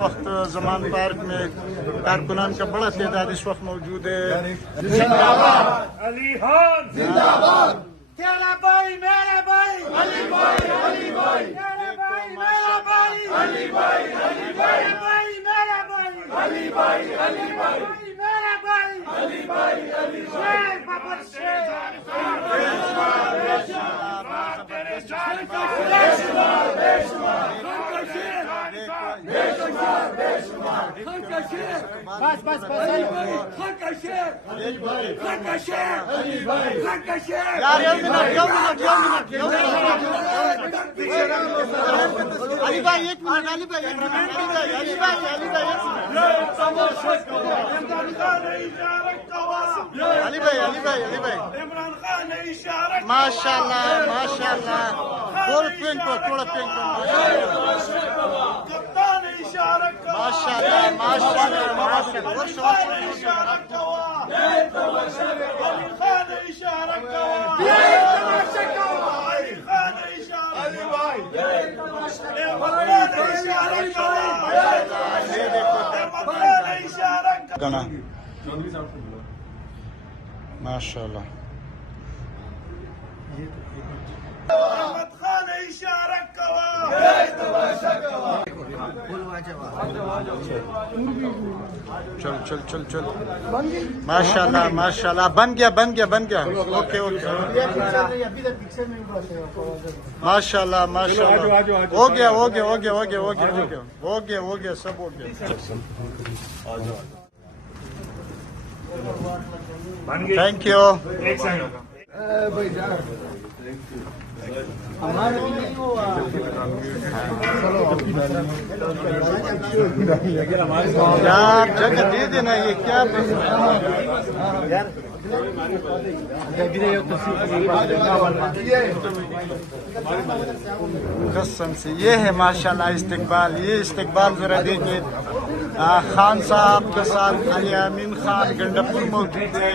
वक्त जमान पार्क में कारकुनान का बड़ा तादाद इस वक्त मौजूद है। जिंदाबाद अली खान जिंदाबाद, तेरा भाई मेरा भाई अली भाई अली भाई, तेरा भाई मेरा भाई अली भाई अली भाई, तेरा भाई मेरा भाई अली भाई अली भाई, मेरा भाई अली भाई अली भाई। शेर बाबर शेर बस बस बस खान का शेर खान का शेर खान का शेर यार अली भाई एक मिनट, अली भाई एक मिनट, अली भाई अली भाई अली भाई अली भाई अली भाई इमरान खान ने इशारा माशाल्लाह माशाल्लाह, थोड़ा पिंक को कप्तान ने इशारा माशाल्लाह माशाल्लाह माशाल्लाह। इशारा कवा अली खान ने इशारा कवा अली खान ने इशारा अली भाई इमरान ने इशारा कवा इमरान ने इशारा गाना माशाल्लाह। अहमद खान ने इशारा कवा चल चल चल चल माशाल्लाह माशाल्लाह, बन गया बन गया बन गया। ओके ओके माशाल्लाह माशाल्लाह, हो गया हो गया हो गया हो गया हो गया हो गया हो गया हो गया, सब हो गया। Thank you. एक सेकंड यार जगह दे देना, ये क्या कसम से ये है माशाल्लाह इस्तिकबाल। ये इस्तिकबाल जरा देखिए, खान साहब के साथ अली अमीन खान गंडापुर मौजूद है।